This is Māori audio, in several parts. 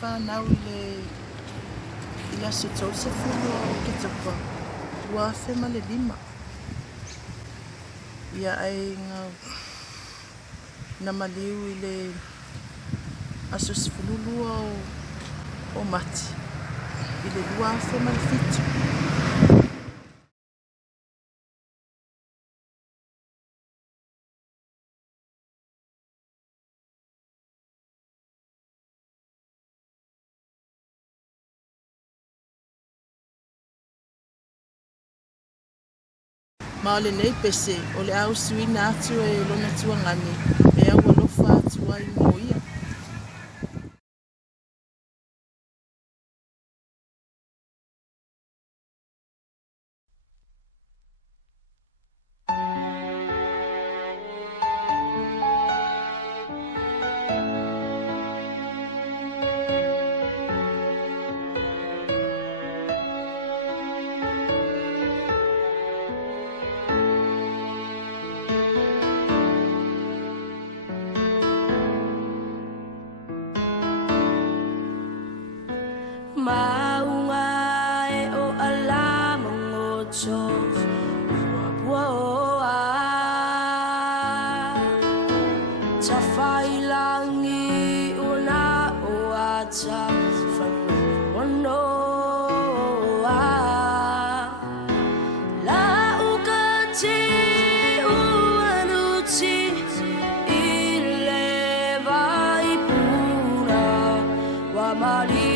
whanau I le aso tau se fulu o ke tapa. Ua fe ma le 5. Ia ai na maliu I le aso se fulu lua o mati. I le lua fe ma le fitu. Ma o le nei pese o le au suina atu e lona tuangani e au alofa atu ai mo ia. Maunga o ala mongocho Buabuaoa Tawhailangi una o ata whanoanoa La ukati uanuti I le vaipuna Wa mari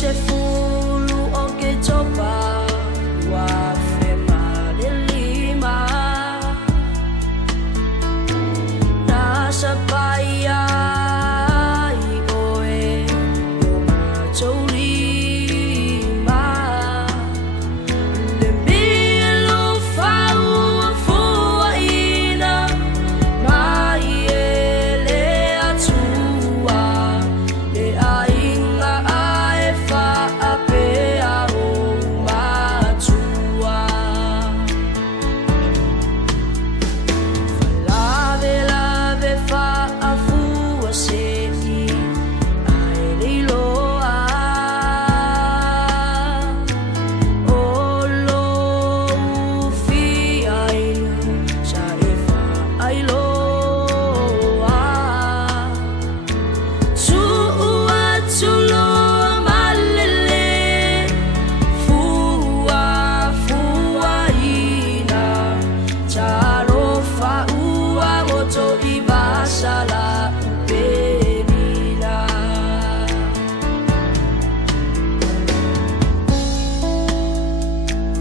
Se fulu o ke topa Wa fe ma le 5 Nasa paia I oe O matolima Le milo fau fua ina Mai e le atua Le ainga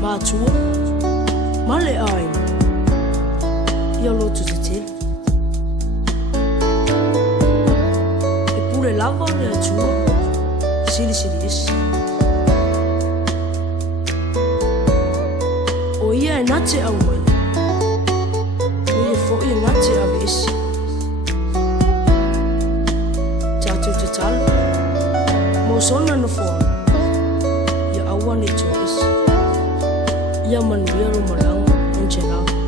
Matua, male ai, ia lotu te te. isi o ia e nate au mai o ia fo i nate ave isi tātou te talo mo sona no fōna ia awa ni tō isi ia manuia ro malanga en te lau